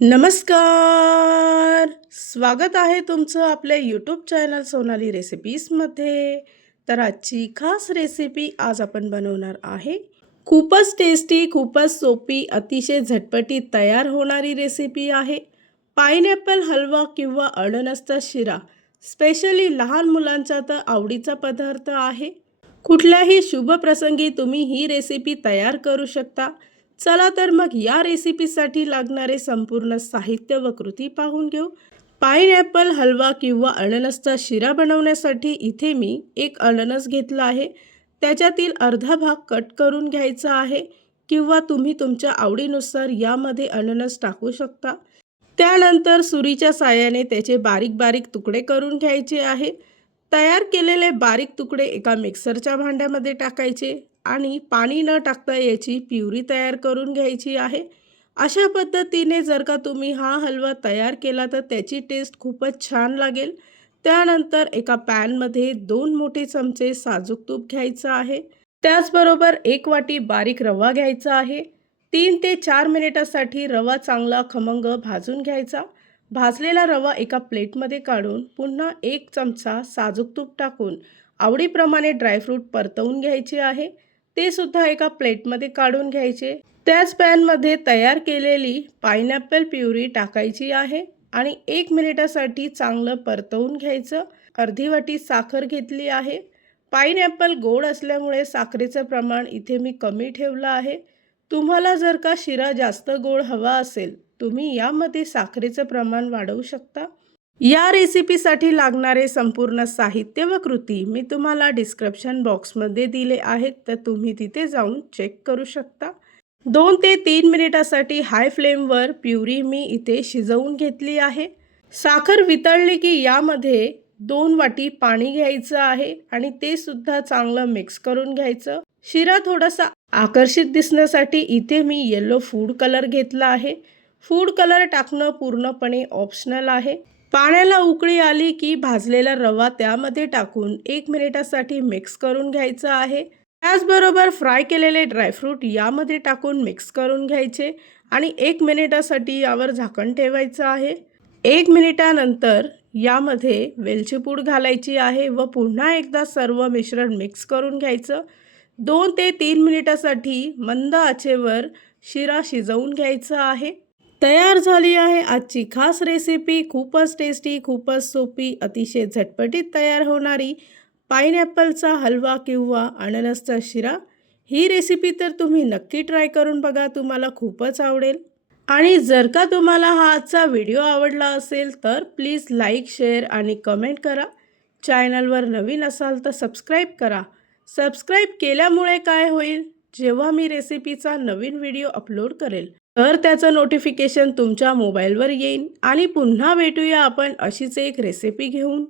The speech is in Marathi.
नमस्कार. स्वागत आहे तुमचं आपल्या यूट्यूब चॅनल सोनाली रेसिपीजमध्ये. तर आजची खास रेसिपी आज आपण बनवणार आहे. खूपच टेस्टी, खूपच सोपी, अतिशय झटपटीत तयार होणारी रेसिपी आहे. पाइनॲपल हलवा किंवा अननसचा शिरा. स्पेशली लहान मुलांचा तर आवडीचा पदार्थ आहे. कुठल्याही शुभ प्रसंगी तुम्ही ही रेसिपी तयार करू शकता. चला तर मग या रेसिपीसाठी लागणारे संपूर्ण साहित्य व कृती पाहून घेऊ. पाइनॲपल हलवा किंवा अननसचा शिरा बनवण्यासाठी इथे मी एक अननस घेतला आहे. त्याच्यातील अर्धा भाग कट करून घ्यायचा आहे किंवा तुम्ही तुमच्या आवडीनुसार यामध्ये अननस टाकू शकता. त्यानंतर सुरीच्या साहाय्याने त्याचे बारीक बारीक तुकडे करून घ्यायचे आहे. तयार केलेले बारीक तुकडे एका मिक्सरच्या भांड्यामध्ये टाकायचे आणि पाणी न टाकता याची प्युरी तयार करून घ्यायची आहे. अशा पद्धतीने जर का तुम्ही हा हलवा तयार केला तर त्याची टेस्ट खूपच छान लागेल. त्यानंतर एका पॅनमध्ये 2 मोठे चमचे साजूक तूप घ्यायचं आहे. त्याचबरोबर 1 वाटी बारीक रवा घ्यायचा आहे. 3 ते 4 मिनिटासाठी रवा चांगला खमंग भाजून घ्यायचा. भाजलेला रवा एका प्लेटमध्ये काढून पुन्हा 1 चमचा साजूक तूप टाकून आवडीप्रमाणे ड्रायफ्रूट परतवून घ्यायचे आहे. ते सुद्धा एका प्लेटमध्ये काढून घ्यायचे. त्याच पॅनमध्ये तयार केलेली पाइनॲपल प्युरी टाकायची आहे आणि 1 मिनिटासाठी चांगलं परतवून घ्यायचं. अर्धी वाटी साखर घेतली आहे. पाइनॲपल गोड असल्यामुळे साखरेचं प्रमाण इथे मी कमी ठेवलं आहे. तुम्हाला जर का शिरा जास्त गोड हवा असेल, तुम्ही यामध्ये साखरेचं प्रमाण वाढवू शकता. या रेसिपीसाठी लागणारे संपूर्ण साहित्य व कृती मी तुम्हाला डिस्क्रिप्शन बॉक्समध्ये दिले आहेत, तर तुम्ही तिथे जाऊन चेक करू शकता. 2 ते 3 मिनिटासाठी हाय फ्लेमवर प्युरी मी इथे शिजवून घेतली आहे. साखर वितळली की यामध्ये 2 वाटी पाणी घ्यायचं आहे आणि ते सुद्धा चांगलं मिक्स करून घ्यायचं. शिरा थोडासा आकर्षित दिसण्यासाठी इथे मी येलो फूड कलर घेतला आहे. फूड कलर टाकणं पूर्णपणे ऑप्शनल आहे. पाण्याला उकळी आली की भाजलेला रवा त्यामध्ये टाकून 1 मिनिटासाठी मिक्स करून घ्यायचा आहे. त्याचबरोबर फ्राय केलेले ड्रायफ्रूट यामध्ये टाकून मिक्स करून घ्यायचे आणि 1 मिनिटासाठी यावर झाकण ठेवायचं आहे. 1 मिनिटानंतर यामध्ये वेलची पूड घालायची आहे व पुन्हा एकदा सर्व मिश्रण मिक्स करून घ्यायचं. 2 ते 3 मिनिटासाठी मंद आचेवर शिरा शिजवून घ्यायचा आहे. तयार झाली आहे आजची खास रेसिपी. खूपच टेस्टी, खूपच सोपी, अतिशय झटपटीत तयार होणारी पाइनॲपलचा हलवा किंवा अननसचा शिरा. ही रेसिपी तर तुम्ही नक्की ट्राय करून बघा, तुम्हाला खूपच आवडेल. आणि जर का तुम्हाला हा आजचा व्हिडिओ आवडला असेल तर प्लीज लाईक, शेअर आणि कमेंट करा. चॅनलवर नवीन असाल तर सबस्क्राईब करा. सबस्क्राईब केल्यामुळे काय होईल, जेव्हा मी रेसिपीचा नवीन व्हिडिओ अपलोड करेल तर त्याचं नोटिफिकेशन तुमच्या मोबाईलवर येईल. आणि पुन्हा भेटूया आपण अशीच एक रेसिपी घेऊन.